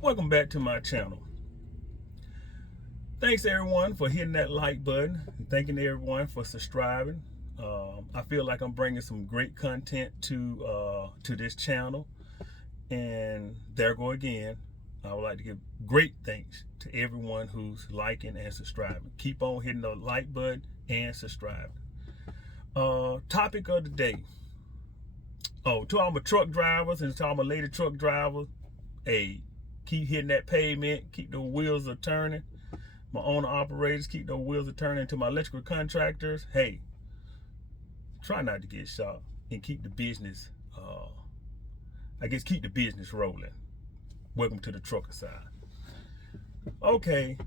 Welcome back to my channel. Thanks everyone for hitting that like button. Thanking everyone for subscribing. I feel like I'm bringing some great content to this channel, and there go again. I would like to give great thanks to everyone who's liking and subscribing. Keep on hitting the like button and subscribing. Topic of the day. Oh, to all my truck drivers and to all my lady truck drivers, hey, keep hitting that pavement, keep the wheels are turning. My owner operators, keep those wheels are turning. To my electrical contractors, hey, try not to get shot and keep the business, keep the business rolling. Welcome to the trucker side. Okay,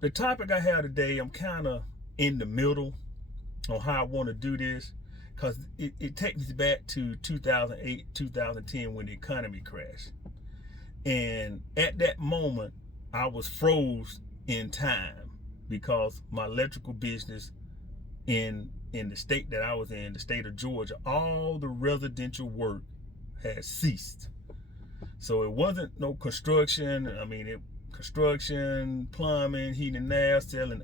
the topic I have today, I'm kind of in the middle on how I want to do this, because it takes me back to 2008, 2010 when the economy crashed. And at that moment, I was froze in time because my electrical business in the state that I was in, the state of Georgia, all the residential work had ceased. So it wasn't no construction. Construction, plumbing, heating and air, selling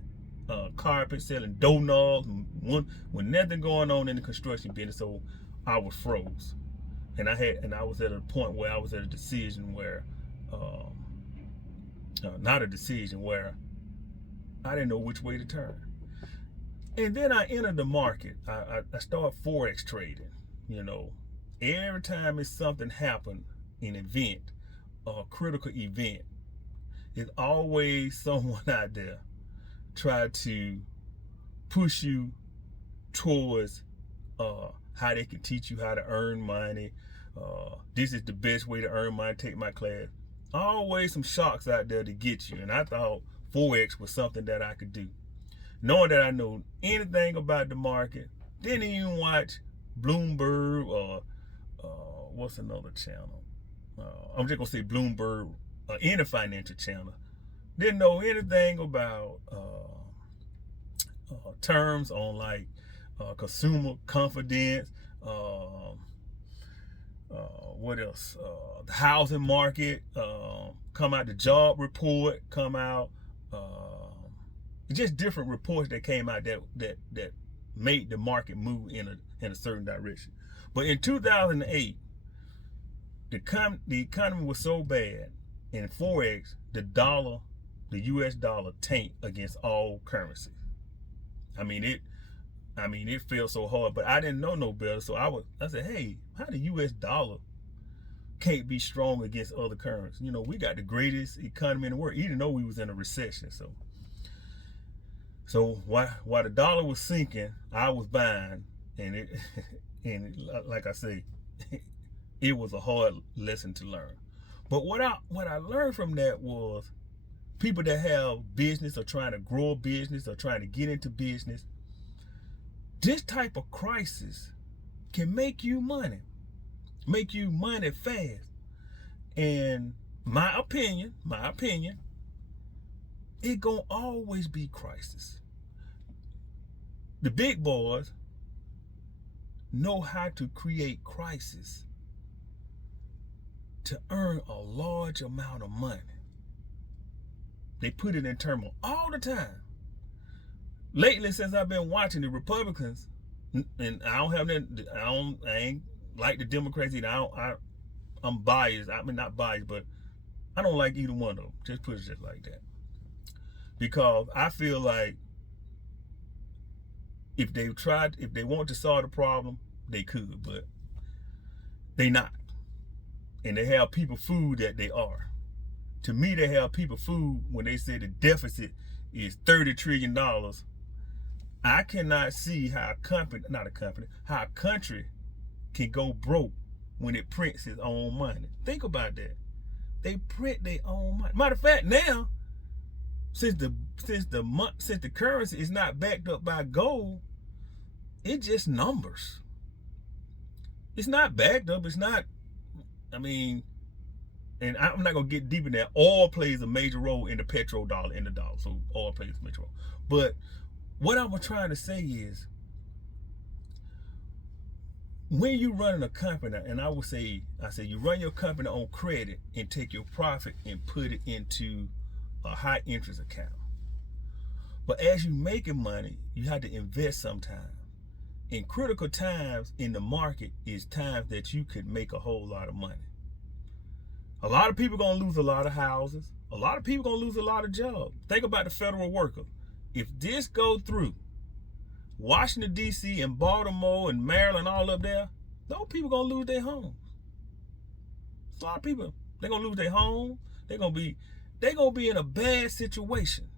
carpet, selling doorknobs, when nothing going on in the construction business. So I was froze, and I was at a point where I was at a decision where, not a decision, where I didn't know which way to turn. And then I entered the market. I started Forex trading. Every time it's something happened, an event, a critical event, there's always someone out there try to push you towards how they can teach you how to earn money. This is the best way to earn money. Take my class. Always some sharks out there to get you. And I thought Forex was something that I could do. Knowing that I know anything about the market, didn't even watch Bloomberg or what's another channel? I'm just gonna say Bloomberg, any financial channel. Didn't know anything about terms on like consumer confidence. What else? The housing market. Come out the job report. Come out. Just different reports that came out that made the market move in a certain direction. But in 2008, the economy was so bad, in Forex, the U.S. dollar tanked against all currencies. It felt so hard, but I didn't know no better. So I said, hey, how the U.S. dollar can't be strong against other currencies? We got the greatest economy in the world, even though we was in a recession. So while the dollar was sinking, I was buying, and like I say, it was a hard lesson to learn. But what I learned from that was, people that have business or trying to grow a business or trying to get into business, this type of crisis can make you money fast. And my opinion, it gonna always be crisis. The big boys know how to create crisis to earn a large amount of money. They put it in turmoil all the time. Lately, since I've been watching the Republicans, and I ain't like the Democrats either. I'm biased. Not biased, but I don't like either one of them. Just put it just like that. Because I feel like if they want to solve the problem, they could, but they not. And they have people fooled that they are. To me, they have people fooled when they say the deficit is $30 trillion. I cannot see how a country can go broke when it prints its own money. Think about that. They print their own money. Matter of fact, now, since the currency is not backed up by gold, it's just numbers. It's not backed up. It's not. And I'm not gonna get deep in that. Oil plays a major role in the petrodollar, in the dollar. So oil plays a major role. But what I'm trying to say is, when you running a company, and I say you run your company on credit and take your profit and put it into a high interest account. But as you making money, you have to invest sometimes. In critical times in the market is times that you could make a whole lot of money. A lot of people gonna lose a lot of houses. A lot of people gonna lose a lot of jobs. Think about the federal worker. If this go through, Washington, D.C. and Baltimore and Maryland, all up there, those people gonna lose their homes. A lot of people, they're gonna lose their home. They're gonna be in a bad situation.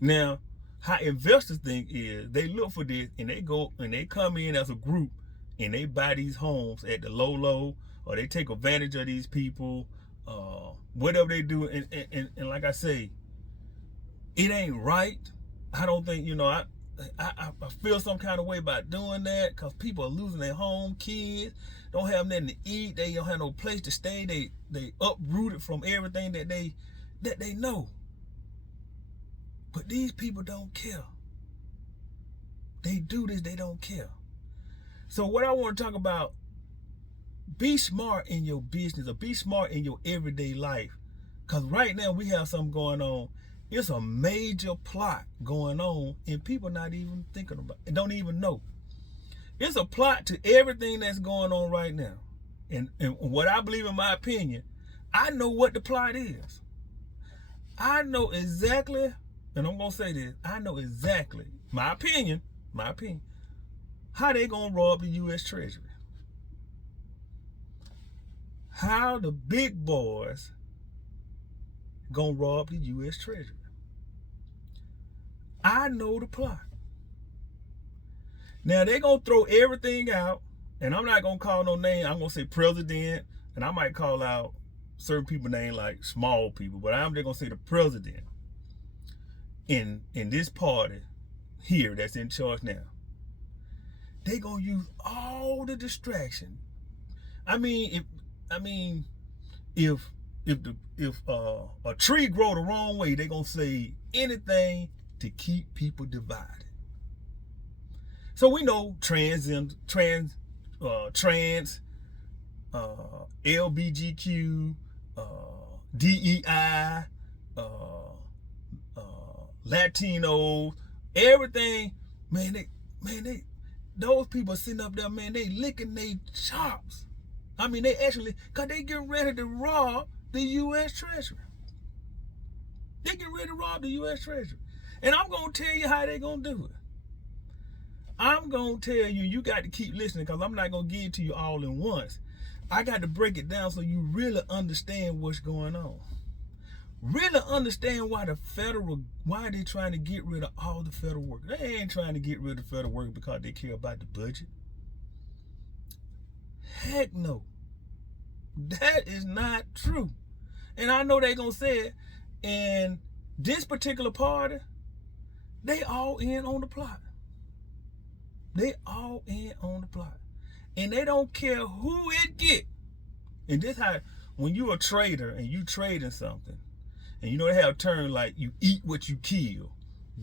Now, how investors think is they look for this and they go and they come in as a group and they buy these homes at the low, or they take advantage of these people, whatever they do. And like I say, it ain't right. I don't think, I feel some kind of way about doing that because people are losing their home. Kids don't have nothing to eat. They don't have no place to stay. They uprooted from everything that they know. But these people don't care. They do this, they don't care. So what I want to talk about, be smart in your business or be smart in your everyday life. Because right now we have something going on. It's a major plot going on and people not even thinking about it, don't even know. It's a plot to everything that's going on right now. And what I believe, in my opinion, I know what the plot is. I know exactly, and I'm going to say this, I know exactly, my opinion, how they going to rob the U.S. Treasury. How the big boys going to rob the U.S. Treasury. I know the plot. Now, they going to throw everything out, and I'm not going to call no name. I'm going to say president, and I might call out certain people name like small people, but they're going to say the president in this party here that's in charge now. They going to use all the distraction. If a tree grow the wrong way, they going to say anything to keep people divided. So we know trans, LBGQ, DEI, Latinos, everything, those people sitting up there, man, they licking their chops. They actually, because they getting ready to rob the U.S. Treasury. They getting ready to rob the U.S. Treasury. And I'm going to tell you how they going to do it. I'm going to tell you, you got to keep listening because I'm not going to give it to you all at once. I got to break it down so you really understand what's going on. Really understand why they're trying to get rid of all the federal workers. They ain't trying to get rid of the federal workers because they care about the budget. Heck no. That is not true. And I know they're going to say it. And this particular party, they all in on the plot. They all in on the plot. And they don't care who it get. And this how, when you a trader and you trading something, and you know they have a term like you eat what you kill.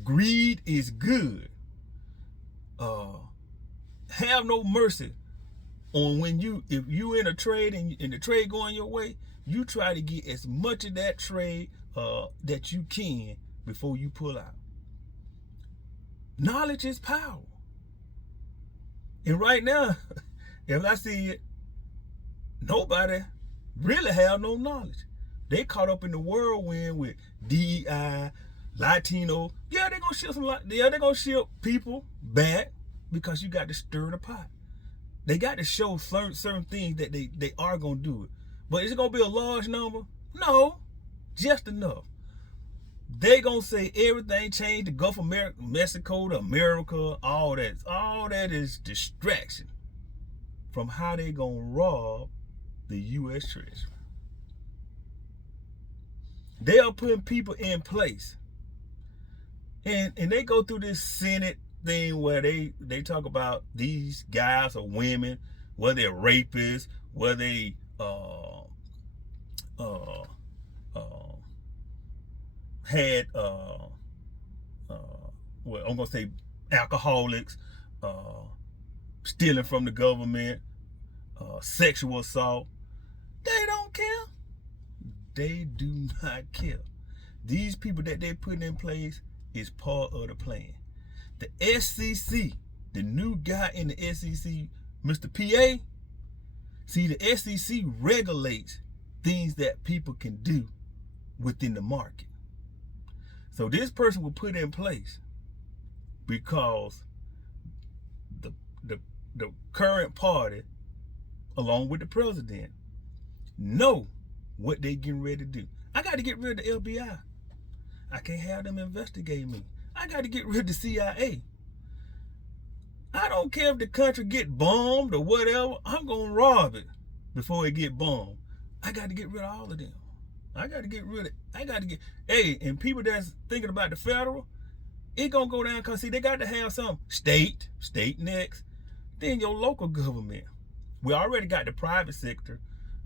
Greed is good. Have no mercy on if you in a trade and the trade going your way, you try to get as much of that trade that you can before you pull out. Knowledge is power. And right now, if I see it, nobody really have no knowledge. They caught up in the whirlwind with DEI, Latino. Yeah, they're gonna ship people back because you got to stir the pot. They got to show certain things that they are gonna do it. But is it gonna be a large number? No, just enough. They gonna say everything changed, the Gulf of Mexico to America, all that. All that is distraction from how they gonna rob the U.S. Treasury. They are putting people in place. And they go through this Senate thing where they talk about these guys or women, whether they're rapists, whether they had I'm gonna say alcoholics, stealing from the government, sexual assault. They don't care. They do not care. These people that they're putting in place is part of the plan. The SEC, the new guy in the SEC, Mr. PA, see, the SEC regulates things that people can do within the market. So this person will put in place because the current party, along with the president, know what they getting ready to do. I got to get rid of the FBI. I can't have them investigate me. I got to get rid of the CIA. I don't care if the country get bombed or whatever. I'm going to rob it before it get bombed. I got to get rid of all of them. Hey, and people that's thinking about the federal, it going to go down because, see, they got to have some state next, then your local government. We already got the private sector.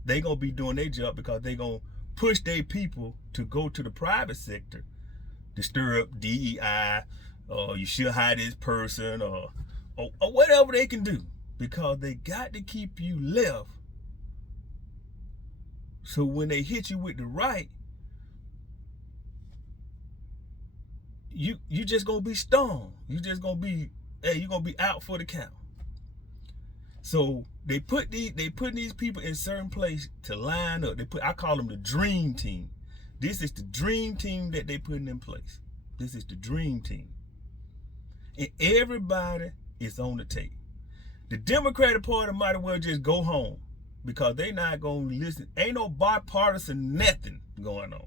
They going to be doing their job because they going to push their people to go to the private sector to stir up DEI, or you should hire this person, or whatever they can do, because they got to keep you left. So when they hit you with the right, you just gonna be stoned. You just gonna be, hey, you gonna be out for the count. So they put these people in certain place to line up. I call them the dream team. This is the dream team that they putting in place. This is the dream team. And everybody is on the tape. The Democratic Party might as well just go home because they not going to listen. Ain't no bipartisan nothing going on.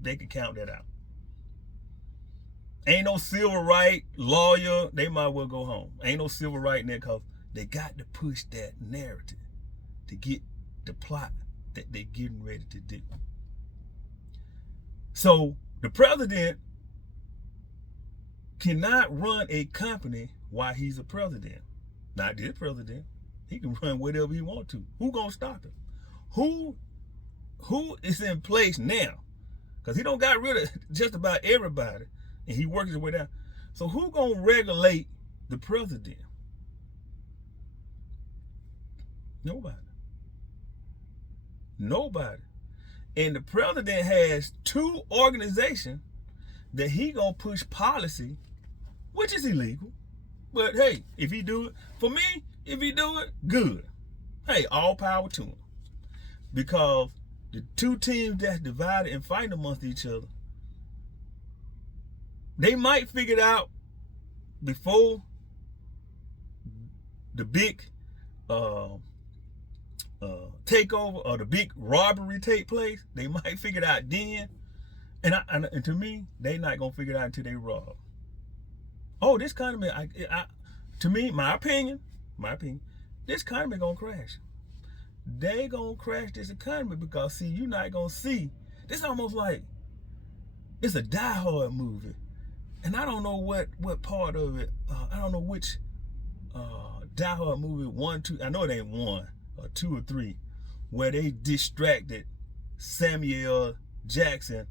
They can count that out. Ain't no civil right lawyer. They might as well go home. Ain't no civil right in there because they got to push that narrative to get the plot that they're getting ready to do. So the president cannot run a company while he's a president. Not this president. He can run whatever he wants to. Who gonna stop him? Who is in place now? Because he don't got rid of just about everybody, and he works his way down. So who gonna regulate the president? Nobody. And the president has two organizations that he gonna push policy, which is illegal. But hey, if he do it, for me, if he do it, good. Hey, all power to him. Because the two teams that's divided and fighting amongst each other, they might figure it out before the big takeover or the big robbery take place. They might figure it out then. And to me, they not gonna figure it out until they rob. Oh, this economy, to me, my opinion, this economy gonna crash. They gonna crash this economy because, see, you not gonna see. This almost like it's a Die Hard movie, and I don't know what part of it. I don't know which Die Hard movie, 1, 2. I know it ain't 1 or 2 or 3, where they distracted Samuel Jackson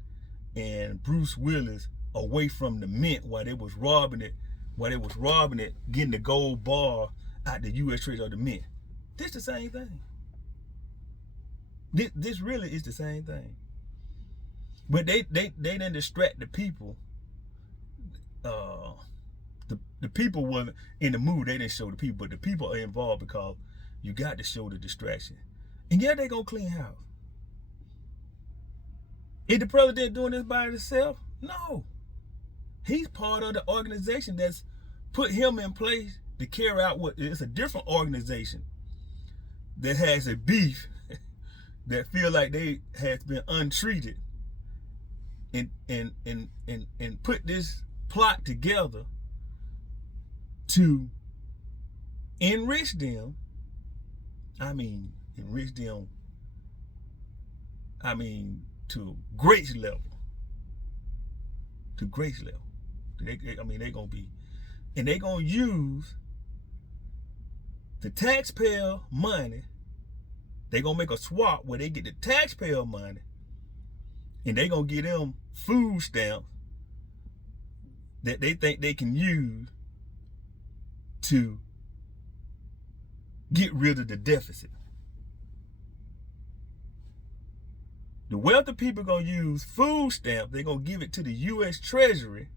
and Bruce Willis away from the mint while they was robbing it, getting the gold bar out the U.S. Treasury of the mint. This the same thing. This really is the same thing. But they didn't distract the people. The people wasn't in the mood. They didn't show the people, but the people are involved because you got to show the distraction. And yeah, they gonna clean house. Is the president doing this by himself? No. He's part of the organization that's put him in place to carry out what is a different organization that has a beef that feel like they has been untreated and put this plot together to enrich them. Enrich them. To great level. To great level. They gonna be, and they gonna use the taxpayer money. They gonna make a swap where they get the taxpayer money, and they gonna get them food stamps that they think they can use to get rid of the deficit. The wealthy people are going to use food stamps. They're going to give it to the U.S. Treasury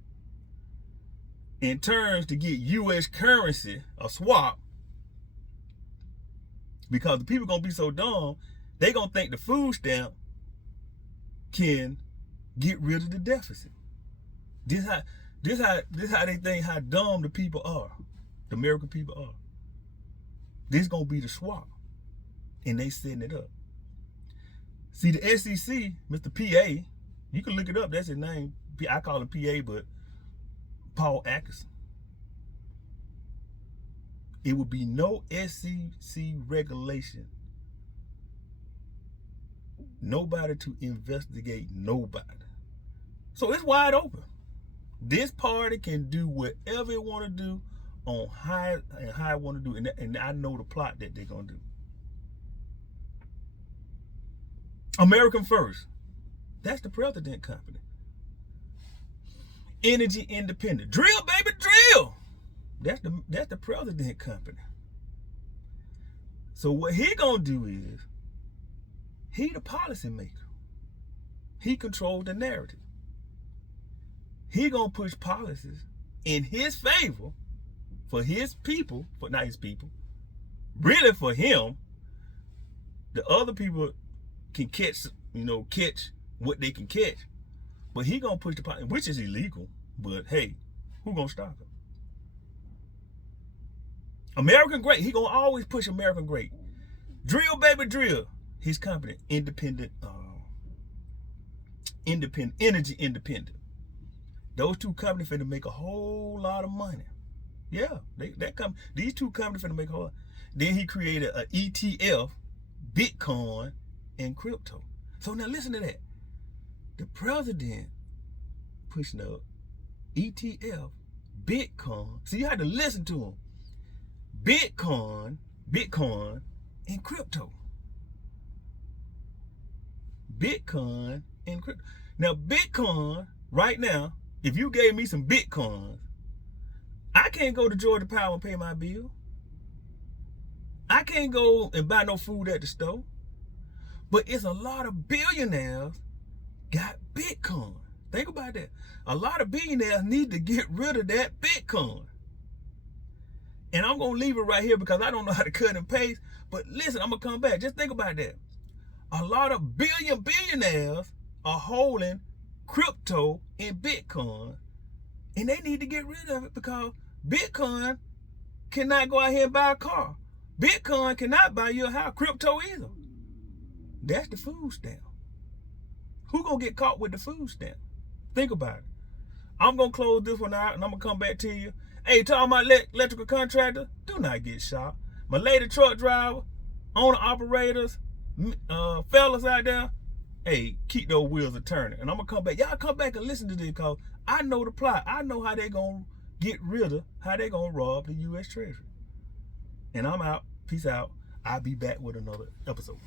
in terms to get U.S. currency, a swap, because the people are going to be so dumb, they're going to think the food stamp can get rid of the deficit. This how they think how dumb the people are, the American people are. This is going to be the swap, and they setting it up. See, the SEC, Mr. PA, you can look it up. That's his name. I call him PA, but Paul Atkinson. It would be no SEC regulation. Nobody to investigate nobody. So it's wide open. This party can do whatever it want to do on how it want to do, and I know the plot that they're going to do. American First, that's the president company. Energy Independent, drill baby drill, that's the president company. So what he gonna do is, he the policy maker. He controls the narrative. He gonna push policies in his favor for his people, for not his people, really for him. The other people can catch what they can catch, but he gonna push the policy, which is illegal. But hey, who gonna stop him? American Great, he gonna always push American Great. Drill baby drill, his company, Energy Independent. Those two companies finna make a whole lot of money. Yeah, these two companies finna make a whole lot. Then he created an ETF, Bitcoin, and crypto. So now listen to that. The president pushing up ETF, Bitcoin. So you had to listen to him. Bitcoin, and crypto. Bitcoin and crypto. Now Bitcoin, right now, if you gave me some Bitcoins, I can't go to Georgia Power and pay my bill. I can't go and buy no food at the store. But it's a lot of billionaires got Bitcoin. Think about that. A lot of billionaires need to get rid of that Bitcoin. And I'm going to leave it right here because I don't know how to cut and paste. But listen, I'm going to come back. Just think about that. A lot of billionaires are holding crypto and Bitcoin. And they need to get rid of it because Bitcoin cannot go out here and buy a car. Bitcoin cannot buy you a house. Crypto either. That's the food stamp. Who gonna get caught with the food stamp? Think about it. I'm gonna close this one out and I'm gonna come back to you. Hey, to all my electrical contractors, do not get shot. My lady truck driver, owner operators, fellas out there, hey, keep those wheels a turning. And I'm gonna come back. Y'all come back and listen to this because I know the plot. I know how they gonna get rid of, how they gonna rob the U.S. Treasury. And I'm out. Peace out. I'll be back with another episode.